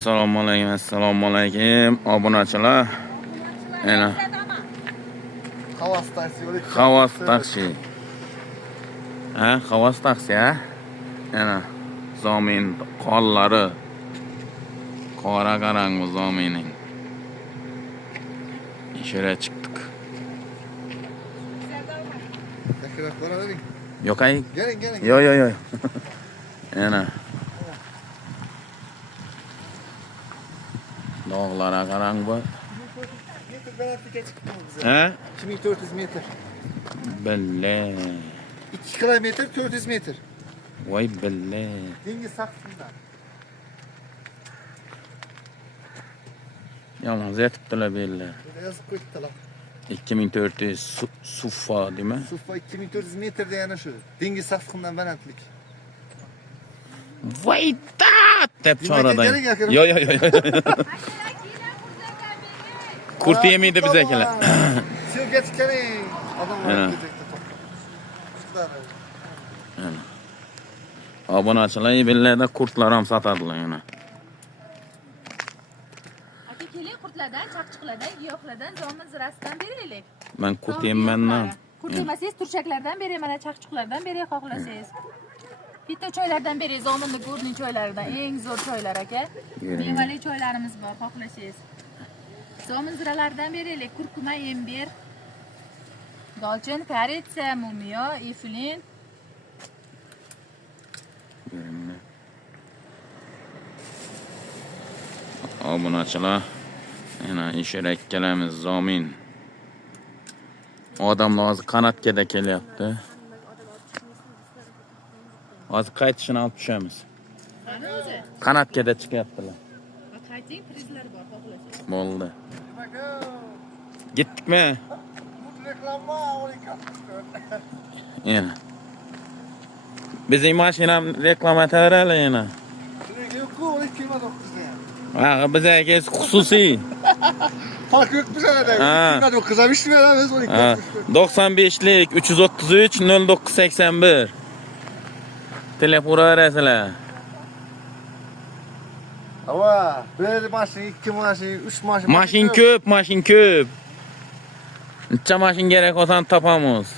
Assalomu alaykum obunachilar. Ana Havas taksi. Havas taksi, ha? Ana Zomin qollari. Qora qarang bu Zomining. İşe çıktık. Yok ay. Gelin. Yo. Ana. Dağlara qarang bu. Ha? 2400 metre. Belle. 2 kilometre 400 metre. Vay belle. Dengiz saksında. Yalnız yetiptiler belle. Böyle yazıp koydular. 2400 Suffa değil mi? Sufa 2400 metrede yana şu. Dengiz saksından Benentlik. Vay da! Tep çağıradayım. Gelin. Yo. Kurt yemiydi bize kele. Siz geç gelin. Adamlar Ana. gidecekti. Obunachilar bellada kurtlar ham sotadilar yana. Aka keling qurtlardan, chaqchiqlardan, giyohlardan, zomin zirasidan beraylik. Men kurt yemmanman. Kurt yemasangiz turshaklardan beray, mana chaqchiqlardan beray xohlasangiz. Bitta choylardan beray, zominni go'rning choylaridan, eng zo'r choylar aka. Mevali choylarimiz bor, xohlasangiz. Zomin ziralardan beraylik, kurkuma, imbir, dolchin, koritsa, mumiyo, iflin. Obunachilar yana ishora kelamiz Zomin. Odamlar hozir qanotga kelyapti. Hozir qaytishini olib tushamiz. Qani o'zi? Qanotga chiqyaptilar. Qayting, prizlar bor, xohlasangiz. Bo'ldi. Gitdikmi? Yana. Bizning mashinam reklama etaveradi yana. Bizga xususiy. Fark yok bize de. Kıyma kıza bir şey veremez. 95'lik 333 0981. Telefon arasılar. Ama böyle maşin, 2 maşin, 3 maşin. Maşin köp. Necha maşin gerek olsa topamiz.